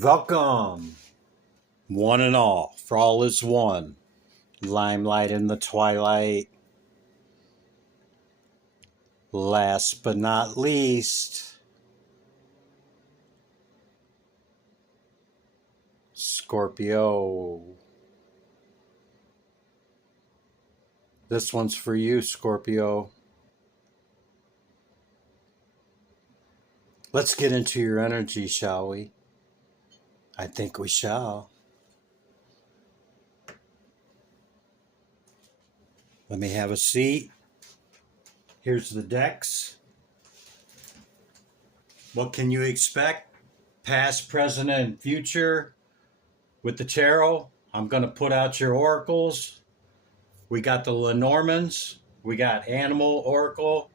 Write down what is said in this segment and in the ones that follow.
Welcome, one and all, for all is one. Limelight in the twilight. Last but not least, Scorpio. This one's for you, Scorpio. Let's get into your energy, shall we? I think we shall. Let me have a seat. Here's the decks. What can you expect? Past, present, and future with the tarot. I'm going to put out your oracles. We got the Lenormands. We got Animal Oracle.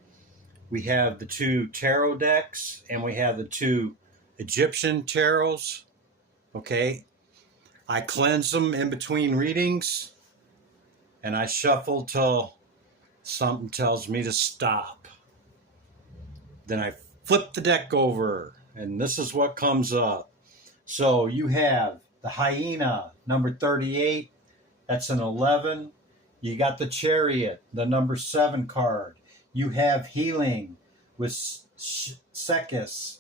We have the two tarot decks, and we have the two Egyptian tarots. Okay. I cleanse them in between readings, and I shuffle till something tells me to stop. Then I flip the deck over, and this is what comes up. So you have the hyena, number 38. That's an 11. You got the chariot, the number 7 card. You have healing with Selkis,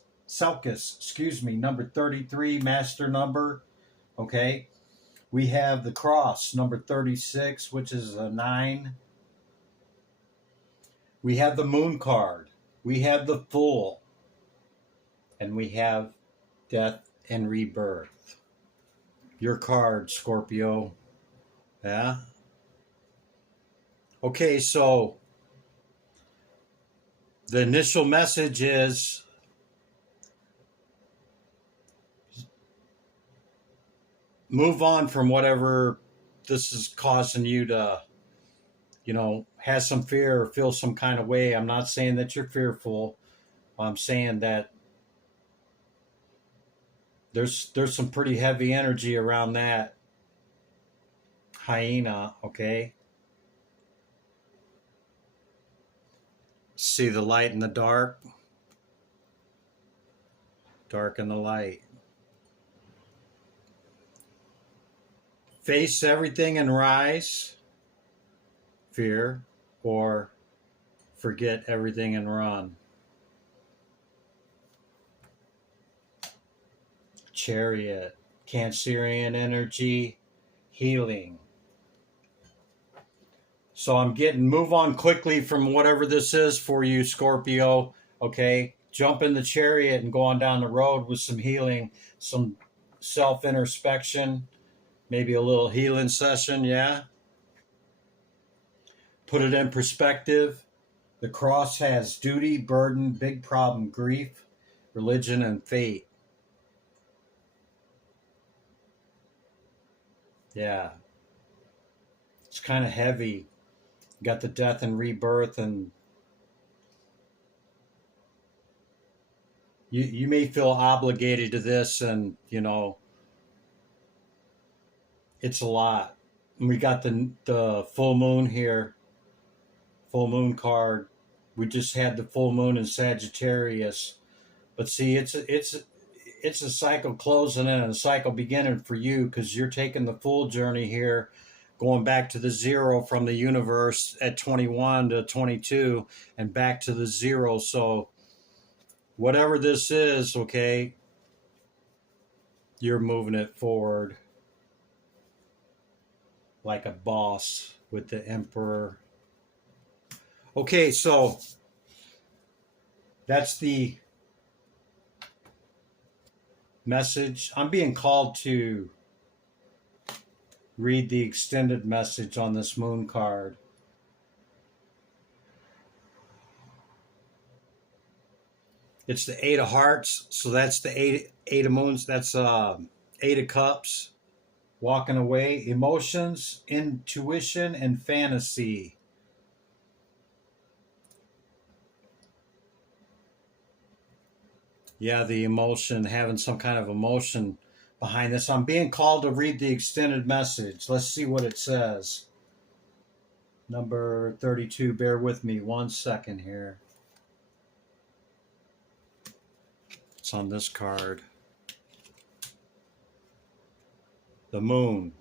number 33, master number. Okay. We have the cross, number 36, which is a 9. We have the moon card. We have the fool. And we have death and rebirth. Your card, Scorpio. Yeah. Okay, so the initial message is move on from whatever this is causing you to, have some fear or feel some kind of way. I'm not saying that you're fearful. I'm saying that there's some pretty heavy energy around that hyena, okay? See the light and the dark? Dark and the light. Face everything and rise, fear, or forget everything and run. Chariot, Cancerian energy, healing. So I'm getting, move on quickly from whatever this is for you, Scorpio, okay? Jump in the chariot and go on down the road with some healing, some self-introspection, maybe a little healing session, yeah? Put it in perspective. The cross has duty, burden, big problem, grief, religion, and fate. Yeah. It's kind of heavy. You got the death and rebirth, and you may feel obligated to this, and, it's a lot. And we got the full moon here, full moon card. We just had the full moon in Sagittarius. But see, it's a cycle closing and a cycle beginning for you, because you're taking the full journey here, going back to the zero from the universe at 21 to 22 and back to the zero. So whatever this is, okay, you're moving it forward like a boss with the emperor. Okay, so that's the message. I'm being called to read the extended message on this moon card. It's the 8 of hearts, so that's the eight of moons. That's 8 of cups. Walking away, emotions, intuition, and fantasy. Yeah, the emotion, having some kind of emotion behind this. I'm being called to read the extended message. Let's see what it says. Number 32, bear with me 1 second here. It's on this card. The moon,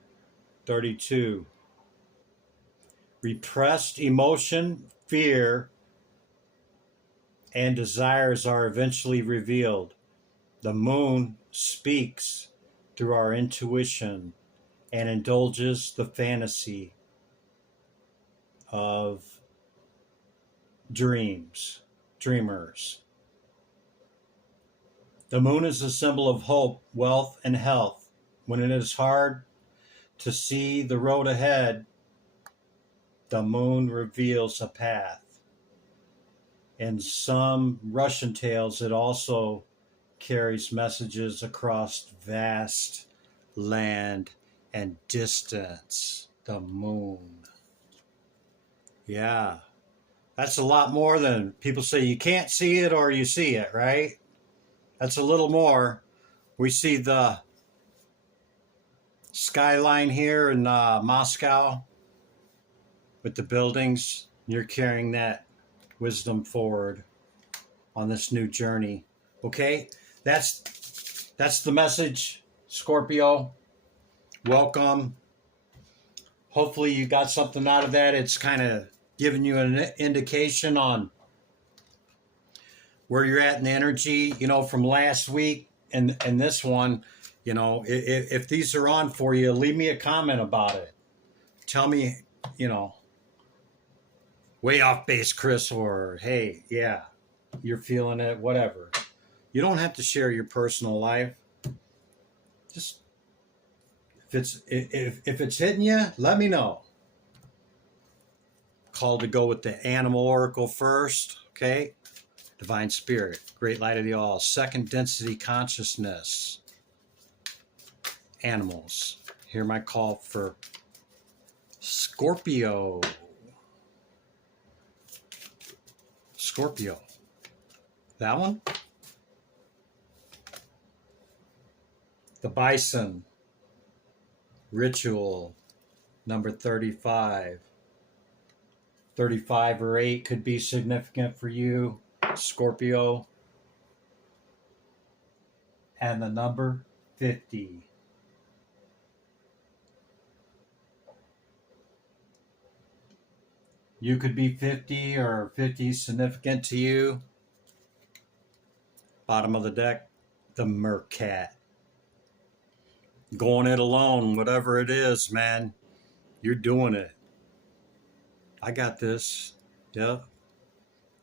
32. Repressed emotion, fear, and desires are eventually revealed. The moon speaks through our intuition and indulges the fantasy of dreamers. The moon is a symbol of hope, wealth, and health. When it is hard to see the road ahead, the moon reveals a path. In some Russian tales, it also carries messages across vast land and distance. The moon. Yeah, that's a lot more than people say you can't see it or you see it, right? That's a little more. We see the skyline here in Moscow with the buildings. You're carrying that wisdom forward on this new journey. Okay, that's the message, Scorpio. Welcome. Hopefully you got something out of that. It's kind of giving you an indication on where you're at in the energy, from last week and this one. If these are on for you, leave me a comment about it. Tell me, way off base, Chris, or hey, yeah, you're feeling it, whatever. You don't have to share your personal life. Just if it's hitting you, let me know. Called to go with the animal oracle first, okay? Divine Spirit, Great Light of the All, second density consciousness, animals. Hear my call for Scorpio. Scorpio. That one? The bison. Ritual. Number 35. 35 or 8 could be significant for you, Scorpio. And the number 50. You could be 50 or 50 significant to you. Bottom of the deck, the Mercat. Going it alone, whatever it is, man. You're doing it. I got this. Yep.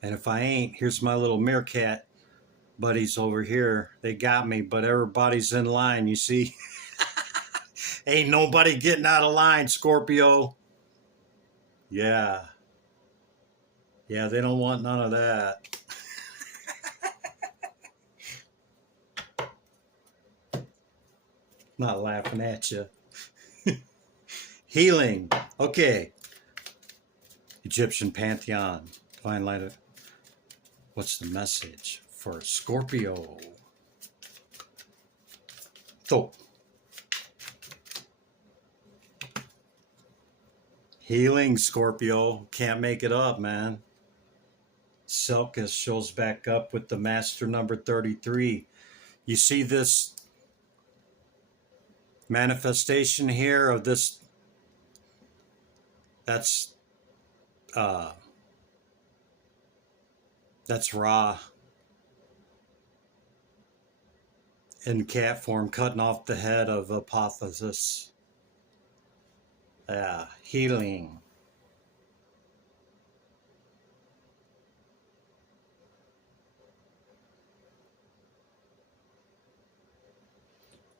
And if I ain't, here's my little Meerkat buddies over here. They got me, but everybody's in line, you see. Ain't nobody getting out of line, Scorpio. Yeah. Yeah, they don't want none of that. Not laughing at you. Healing. Okay. Egyptian Pantheon. Divine Light. What's the message for Scorpio? So. Healing, Scorpio. Can't make it up, man. Selkis shows back up with the master number 33. You see this manifestation here of this? That's Ra in cat form, cutting off the head of Apotheosis. Healing.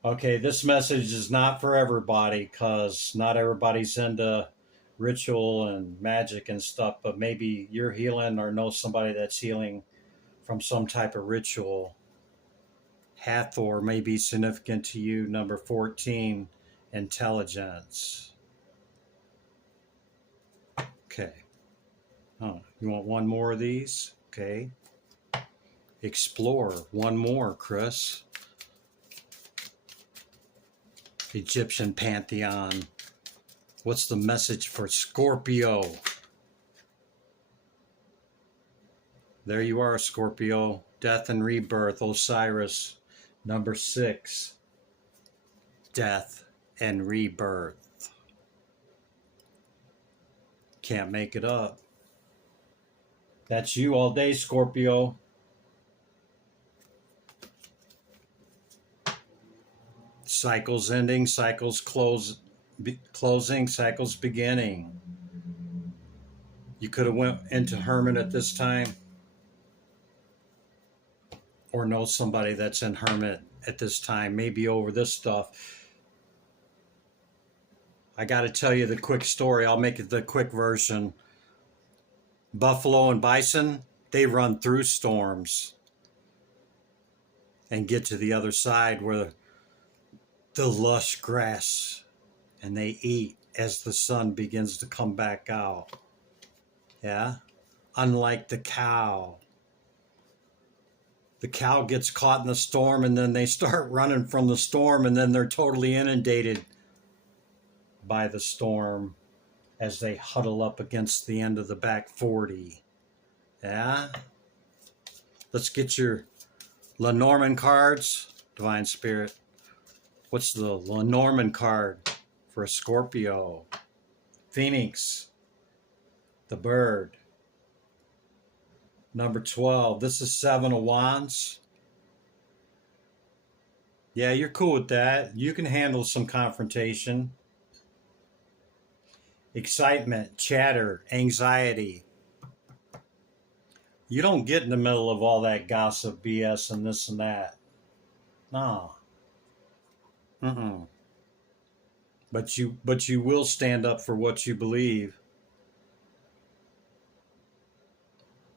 Okay, this message is not for everybody because not everybody's into ritual and magic and stuff, but maybe you're healing or know somebody that's healing from some type of ritual. Hathor may be significant to you. Number 14, intelligence. Okay. Oh, you want one more of these? Okay. Explore. One more, Chris. Egyptian Pantheon. What's the message for Scorpio? There you are, Scorpio. Death and rebirth. Osiris. Number 6. Death. and rebirth. Can't make it up. That's you all day, Scorpio. Cycles ending, cycles closing, cycles beginning. You could have went into Hermit at this time, or know somebody that's in Hermit at this time, maybe over this stuff. I got to tell you the quick story. I'll make it the quick version. Buffalo and bison, they run through storms and get to the other side where the lush grass, and they eat as the sun begins to come back out. Yeah? Unlike the cow. The cow gets caught in the storm and then they start running from the storm, and then they're totally inundated by the storm as they huddle up against the end of the back 40. Yeah? Let's get your Lenormand cards, Divine Spirit. What's the Lenormand card for a Scorpio? Phoenix, the bird. Number 12. This is 7 of Wands. Yeah, you're cool with that. You can handle some confrontation. Excitement, chatter, anxiety. You don't get in the middle of all that gossip, BS, and this and that. No. But you will stand up for what you believe.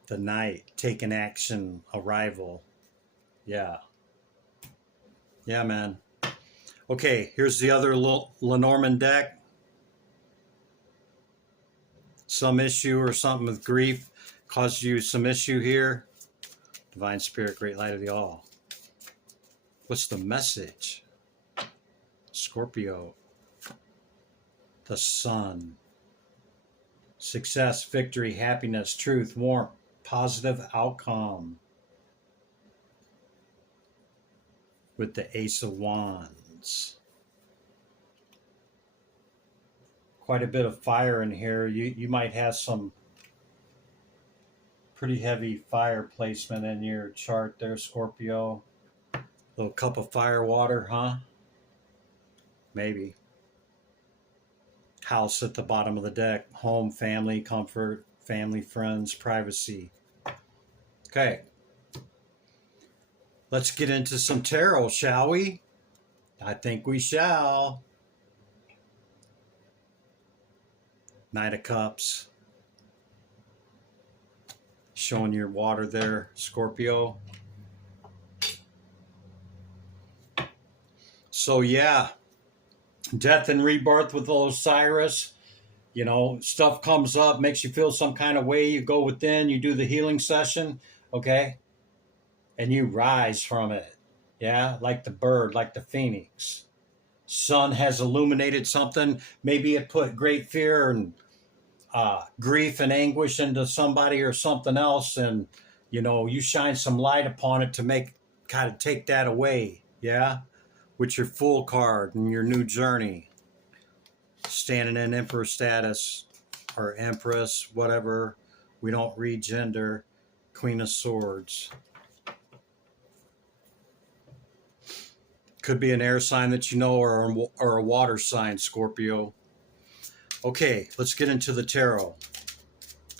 The Knight, taking action, arrival. Yeah. Yeah, man. Okay, here's the other Lenormand deck. Some issue or something with grief caused you some issue here. Divine Spirit, Great Light of the All. What's the message? Scorpio. The Sun. Success, victory, happiness, truth, warmth, positive outcome. With the Ace of Wands. Quite a bit of fire in here. You might have some pretty heavy fire placement in your chart there, Scorpio. Little cup of fire water, huh? Maybe. House at the bottom of the deck. Home, family, comfort, family, friends, privacy. Okay. Let's get into some tarot, shall we? I think we shall. Knight of Cups. Showing your water there, Scorpio. So yeah, death and rebirth with Osiris. You know, stuff comes up, makes you feel some kind of way. You go within, you do the healing session, okay? And you rise from it. Yeah, like the bird, like the phoenix. Sun has illuminated something. Maybe it put great fear and grief and anguish into somebody or something else, and you know, you shine some light upon it to make kind of take that away. Yeah, with your Fool card and your new journey, standing in Emperor status or Empress, whatever. We don't read gender. Queen of Swords. Could be an air sign that you know, or a water sign, Scorpio. Okay, let's get into the tarot.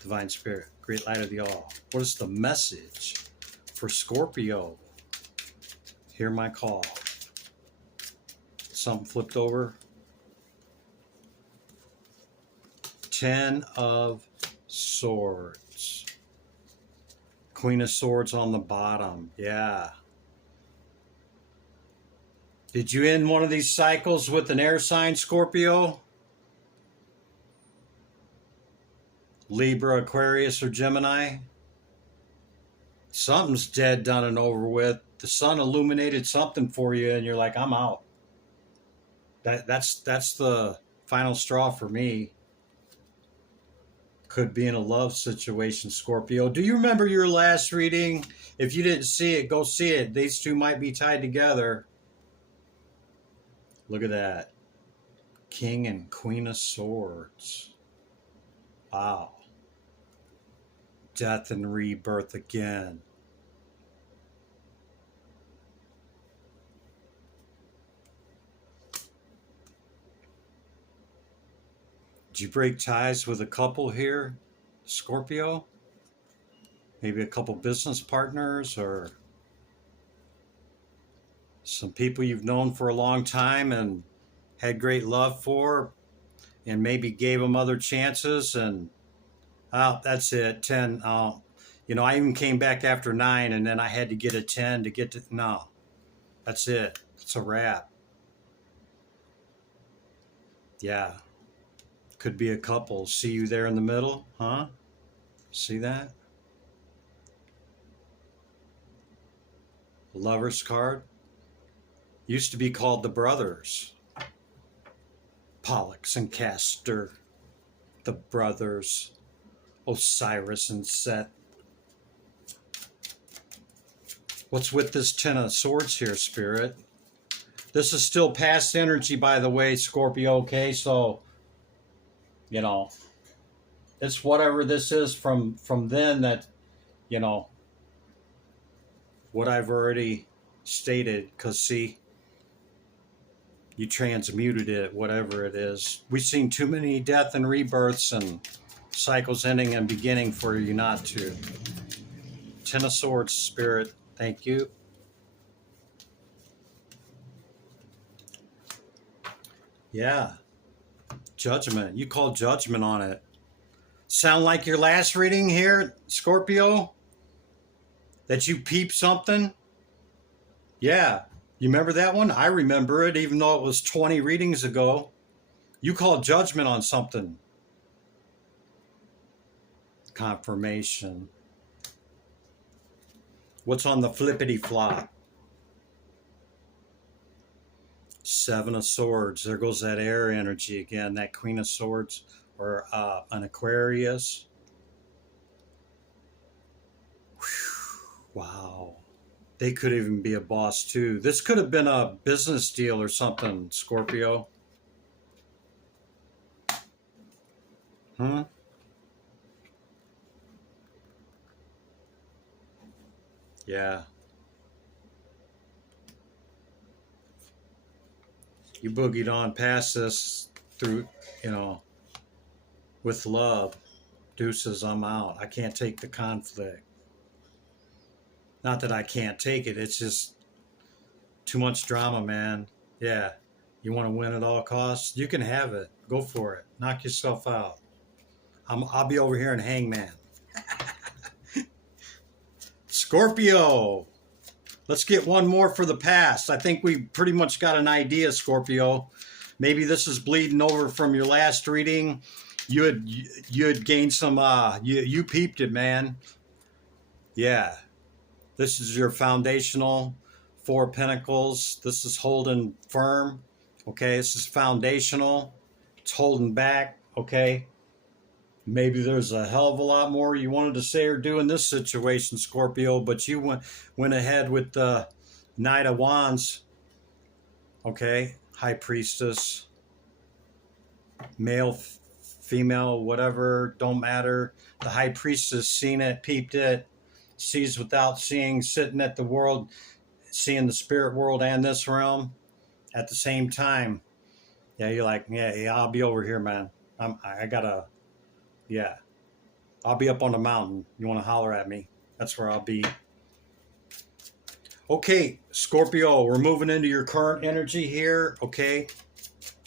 Divine Spirit, Great Light of the All. What is the message for Scorpio? Hear my call. Something flipped over. 10 of Swords. Queen of Swords on the bottom. Yeah. Did you end one of these cycles with an air sign, Scorpio? Libra, Aquarius, or Gemini? Something's dead, done, and over with. The sun illuminated something for you, and you're like, I'm out. That's the final straw for me. Could be in a love situation, Scorpio. Do you remember your last reading? If you didn't see it, go see it. These two might be tied together. Look at that. King and Queen of Swords. Wow. Death and rebirth again. Did you break ties with a couple here, Scorpio? Maybe a couple business partners or some people you've known for a long time and had great love for, and maybe gave them other chances, and that's it. 10. I even came back after 9, and then I had to get a 10 to get to. No, that's it. It's a wrap. Yeah. Could be a couple. See you there in the middle, huh? See that? Lover's card. Used to be called the brothers. Pollux and Castor. The brothers. Osiris and Set. What's with this 10 of Swords here, Spirit? This is still past energy, by the way, Scorpio, okay? So, it's whatever this is from then that, what I've already stated, because, see, you transmuted it, whatever it is. We've seen too many death and rebirths and cycles ending and beginning for you not to. 10 of Swords, Spirit. Thank you. Yeah. Judgment. You called judgment on it. Sound like your last reading here, Scorpio? That you peeped something? Yeah. You remember that one? I remember it, even though it was 20 readings ago. You called judgment on something. Confirmation. What's on the flippity flop? 7 of Swords. There goes that air energy again. That Queen of Swords or an Aquarius. Whew. Wow. They could even be a boss too. This could have been a business deal or something, Scorpio. Yeah. You boogied on past this through, with love. Deuces, I'm out. I can't take the conflict. Not that I can't take it. It's just too much drama, man. Yeah. You want to win at all costs? You can have it. Go for it. Knock yourself out. I'll be over here in Hangman. Scorpio. Let's get one more for the past. I think we pretty much got an idea, Scorpio. Maybe this is bleeding over from your last reading. You had gained some, you peeped it, man. Yeah. This is your foundational 4 of Pentacles. This is holding firm. Okay, this is foundational. It's holding back. Okay. Maybe there's a hell of a lot more you wanted to say or do in this situation, Scorpio, but you went ahead with the Knight of Wands. Okay, High Priestess, male, female, whatever, don't matter. The High Priestess seen it, peeped it, sees without seeing, sitting at the world, seeing the spirit world and this realm at the same time. Yeah, you're like, yeah, I'll be over here, man. Yeah, I'll be up on the mountain. You want to holler at me? That's where I'll be. Okay, Scorpio, we're moving into your current energy here. Okay,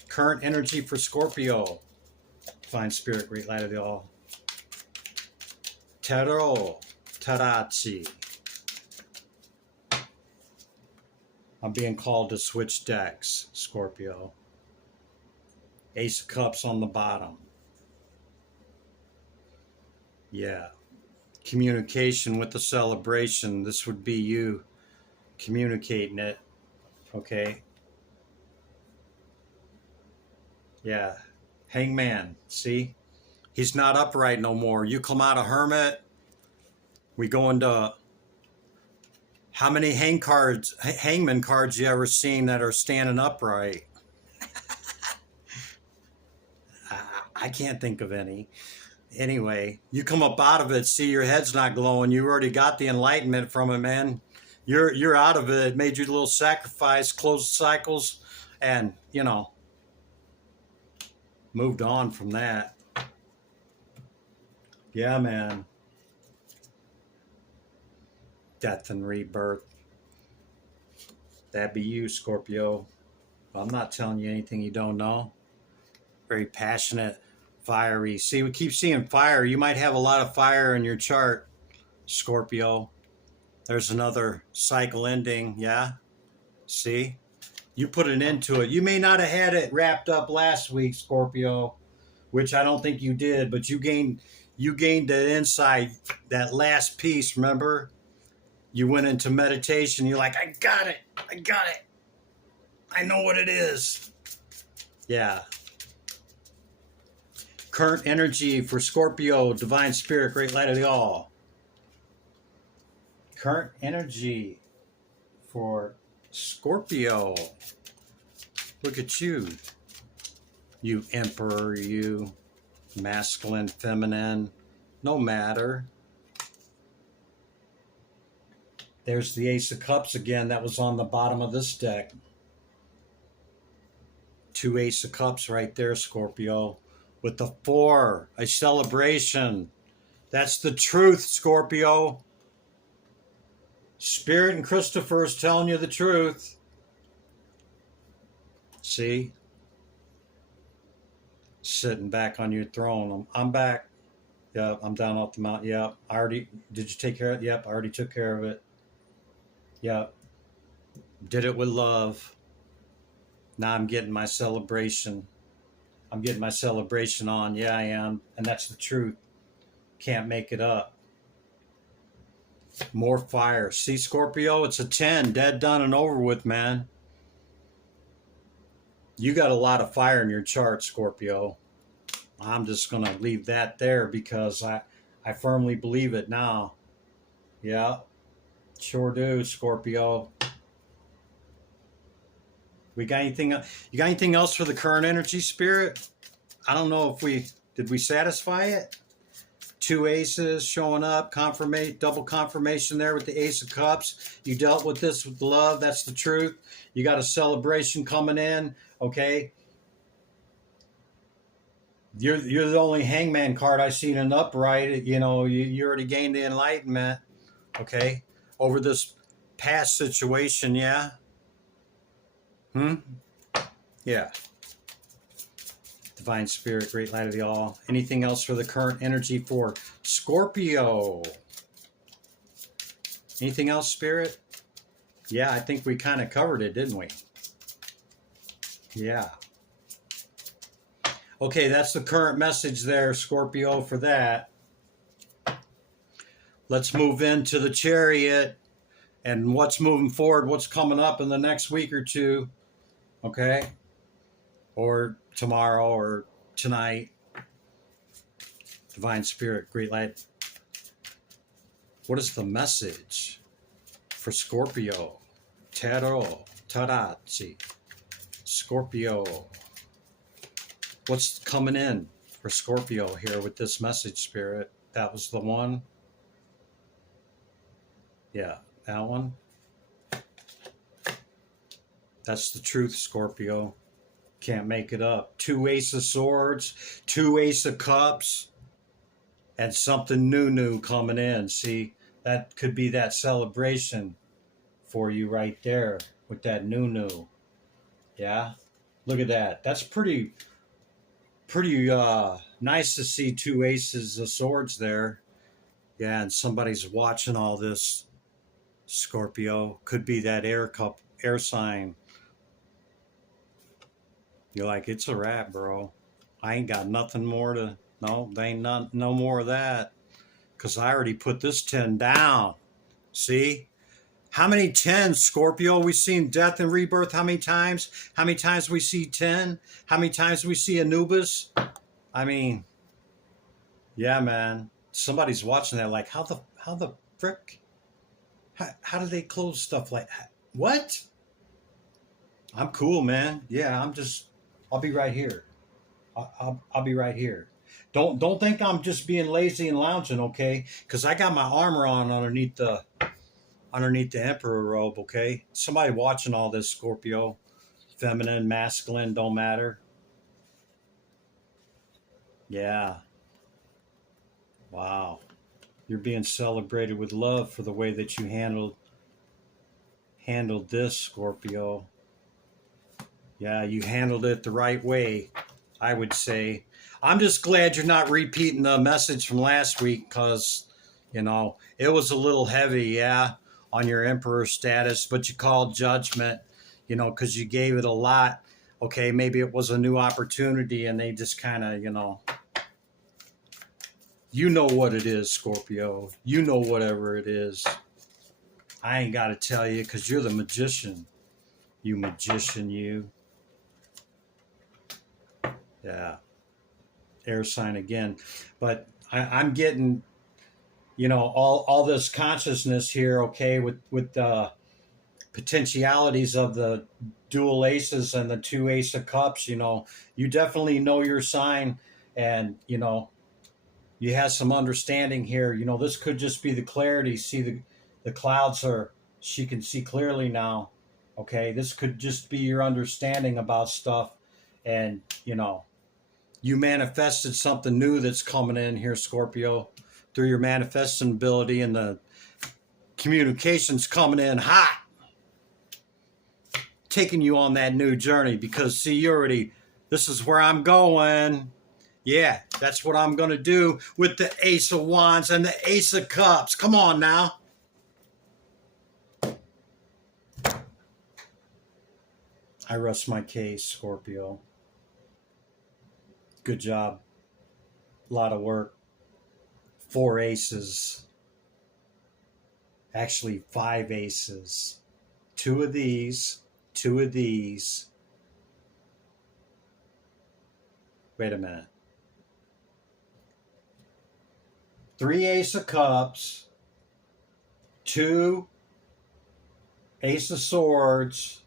current energy for Scorpio. Divine Spirit, great light of the all. Tarot, Tarachi. I'm being called to switch decks, Scorpio. Ace of Cups on the bottom. Yeah. Communication with the celebration. This would be you communicating it. Okay. Yeah. Hangman. See? He's not upright no more. You come out of Hermit. We go into... How many hangman cards you ever seen that are standing upright? I can't think of any. Anyway, you come up out of it, see your head's not glowing. You already got the enlightenment from it, man. You're out of it. It made you a little sacrifice, closed cycles, and moved on from that. Yeah, man. Death and rebirth. That'd be you, Scorpio. I'm not telling you anything you don't know. Very passionate, fiery. See, we keep seeing fire. You might have a lot of fire in your chart, Scorpio. There's another cycle ending. Yeah. See? You put an end to it. You may not have had it wrapped up last week, Scorpio, which I don't think you did, but you gained that insight, that last piece, remember? You went into meditation. You're like, I got it. I know what it is. Yeah. Current energy for Scorpio, divine spirit, great light of the all. Current energy for Scorpio. Look at you. You emperor, you masculine, feminine, no matter. There's the Ace of Cups again. That was on the bottom of this deck. 2 Ace of Cups right there, Scorpio. With the 4, a celebration. That's the truth, Scorpio. Spirit and Christopher's telling you the truth. See? Sitting back on your throne. I'm back. Yep, I'm down off the mountain. Yep, did you take care of it? Yep, I already took care of it. Yep. Did it with love. Now I'm getting my celebration. I'm getting my celebration on. Yeah, I am. And that's the truth. Can't make it up. More fire. See, Scorpio, it's a 10. Dead, done, and over with, man. You got a lot of fire in your chart, Scorpio. I'm just going to leave that there because I firmly believe it now. Yeah. Sure do, Scorpio. You got anything else for the current energy, Spirit? I don't know if did we satisfy it? 2 aces showing up, double confirmation there with the Ace of Cups. You dealt with this with love, that's the truth. You got a celebration coming in, okay? You're the only Hangman card I seen in upright. You already gained the enlightenment, okay? Over this past situation, yeah? Yeah. Divine Spirit, great light of the all. Anything else for the current energy for Scorpio? Anything else, Spirit? Yeah, I think we kind of covered it, didn't we? Yeah. Okay, that's the current message there, Scorpio, for that. Let's move into the Chariot and what's moving forward, what's coming up in the next week or two, okay? Or tomorrow or tonight. Divine Spirit, great light. What is the message for Scorpio? Tarot, Tarazzi, Scorpio. What's coming in for Scorpio here with this message, Spirit? That was the one. Yeah, that one. That's the truth, Scorpio. Can't make it up. 2 Ace of Swords, 2 Ace of Cups, and something new coming in. See, that could be that celebration for you right there with that new. Yeah, look at that. That's pretty nice to see 2 Aces of Swords there. Yeah, and somebody's watching all this, Scorpio. Could be that air sign. You're like, it's a wrap, bro. I ain't got nothing more to... No, they ain't no more of that. Because I already put this 10 down. See? How many 10s, Scorpio? We've seen death and rebirth how many times? How many times we see 10? How many times we see Anubis? I mean, yeah, man. Somebody's watching that like, how the frick? How do they close stuff like that? What? I'm cool, man. Yeah, I'll be right here. I'll be right here. Don't think I'm just being lazy and lounging, okay? Because I got my armor on underneath the emperor robe, okay? Somebody watching all this, Scorpio. Feminine, masculine, don't matter. Yeah. Wow. You're being celebrated with love for the way that you handled this, Scorpio. Yeah, you handled it the right way, I would say. I'm just glad you're not repeating the message from last week because, it was a little heavy, yeah, on your emperor status, but you called judgment, because you gave it a lot. Okay, maybe it was a new opportunity and they just kind of, you know what it is, Scorpio. You know whatever it is. I ain't got to tell you because you're the magician. You magician, you. Yeah. Air sign again. But I'm getting, all this consciousness here, okay, with the potentialities of the dual aces and the two ace of cups. You definitely know your sign, and you have some understanding here. This could just be the clarity. See, the clouds are, she can see clearly now. Okay, this could just be your understanding about stuff, and you manifested something new that's coming in here, Scorpio, through your manifesting ability, and the communications coming in hot, taking you on that new journey. Because see, you already, this is where I'm going. Yeah, that's what I'm going to do with the Ace of Wands and the Ace of Cups. Come on now. I rest my case, Scorpio. Good job. A lot of work. 4 aces. Actually, 5 aces. 2 of these. 2 of these. Wait a minute. 3 Ace of Cups. 2 Ace of Swords.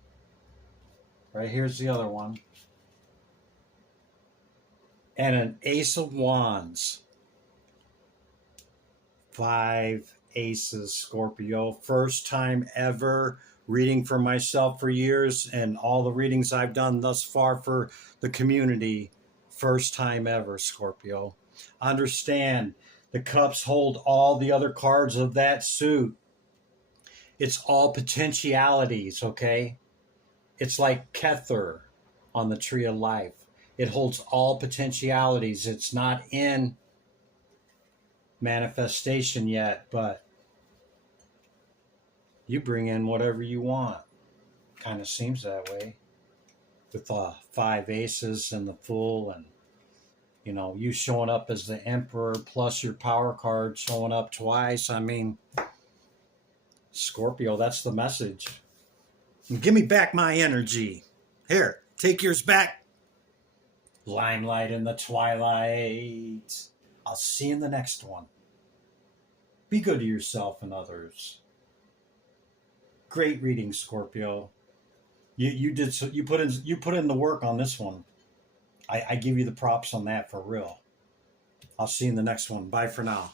Right here's the other one. And an Ace of Wands. 5 aces, Scorpio. First time ever reading for myself for years, and all the readings I've done thus far for the community. First time ever, Scorpio. Understand, the cups hold all the other cards of that suit. It's all potentialities, okay? It's like Kether on the Tree of Life. It holds all potentialities. It's not in manifestation yet, but you bring in whatever you want. Kind of seems that way with the 5 aces and the Fool, and you showing up as the Emperor plus your power card showing up twice. I mean, Scorpio, that's the message. And give me back my energy. Here, take yours back. Limelight in the twilight. I'll see you in the next one. Be good to yourself and others. Great reading, Scorpio. You put in the work on this one. I give you the props on that for real. I'll see you in the next one. Bye for now.